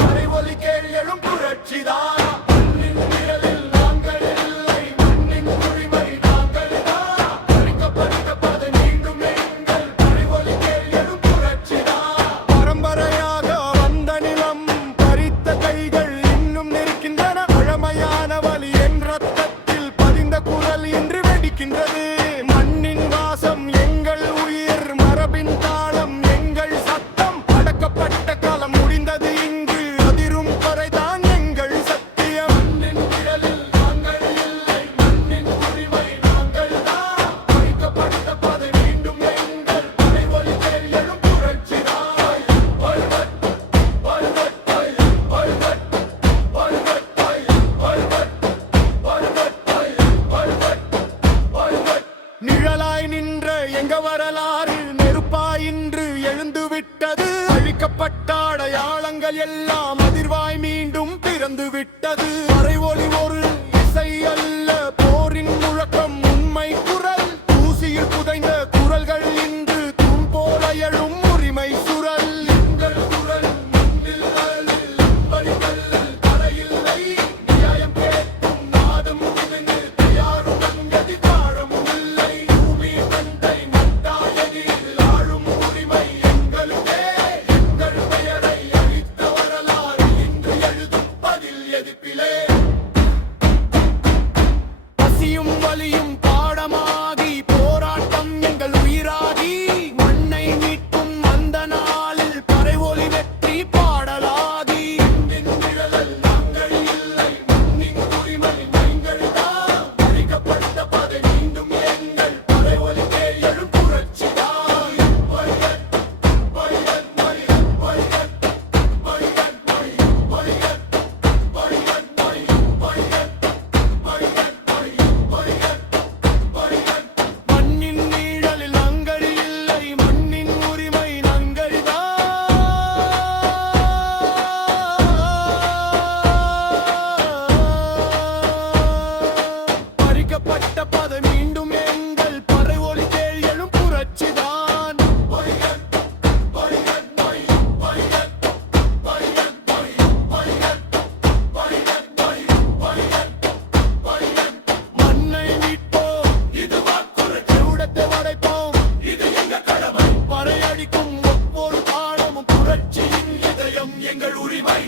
பறை ஒலி கேள் எழும் புரட்சிதான். மண்ணின் வாசம் எங்கள் உயிர், மரபின் தாளம் எங்கள் சத்தம். அடக்கப்பட்ட காலம் முடிந்தது இங்கு, அதிரும் பறைதான் எங்கள் சத்தியம். மண்ணின் நிழலில் நாங்கள் இல்லை, மண்ணின் உரிமை நாங்கள் தான். பறிக்கப்பட்ட பதை மீண்டும் எங்கள் பறை ஒலி கேள் எழும் புரட்சிதான். வல்வட் வல்வட் வல்வட் வல்வட் வல்வட். நிழலாய் நின்ற எங்க வரலாறு நெருப்பாய் இன்று எழுந்து விட்டது. அழிக்கப்பட்ட அடையாளங்கள் எல்லாம் அதிர்வாய் மீண்டும் பிறந்து விட்டது. பறை ஒலி ஒரு இசை அல்ல, போரின் முழக்கம் உண்மை குரல். தூசியில் புதைந்த குரல்கள் இன்று தூண் போல எழும் உரிமை சுரல். எங்கள் குரல் மண்ணில் பறிக்கல்லில் தரையில்லை, நியாயம் கேட்கும் நாதம் முடிந்து தயாருடன் எதிர்காலமும் இல்லை. பூமி தந்தை நட்டாயதில் ஆளும் உரிமை எங்களுக்கே. எங்கள் பெயரை அழித்த வரலாறு இன்று எழுதும் பதில் எதிர்ப்பிலே. பசியும் வலியும் பாடமாகி, போராட்டம் எங்கள் உயிராகி, மண்ணை மீட்கும் அந்த நாளில் பறை ஒலி வெற்றி பாடலாகி. மண்ணின் நிழலில் நாங்கள் இல்லை, மண்ணின் உரிமை எங்கள் தான். அழிக்கப்பட்ட பதை மீண்டும் எங்கள் பறை ஒலி கேள் எழும் புரட்சிதான். வைகட் வைகட் வைகட் வைகட் வைகட் வைகட் வைகட் வைகட். மண்ணின் நீழலில் நாங்கள் இல்லை, மண்ணின் உரிமை நாங்கள் தான். பறிக்கப்பட்ட பதை மீண்டும் எங்கள் பறை ஒலி கேள் எழும் புரட்சிதான். வைகட் வைகட் வைகட் வைகட் வைகட் வைகட். மண்ணை மீட்போம், இது வாக்குறுதி. செவுடத்தை வளைப்போம், இது எங்க கடமை. பறையடிக்கும் ஒவ்வொரு தாளமும் புரட்சியின் இதயம், எங்கள் உரிமை.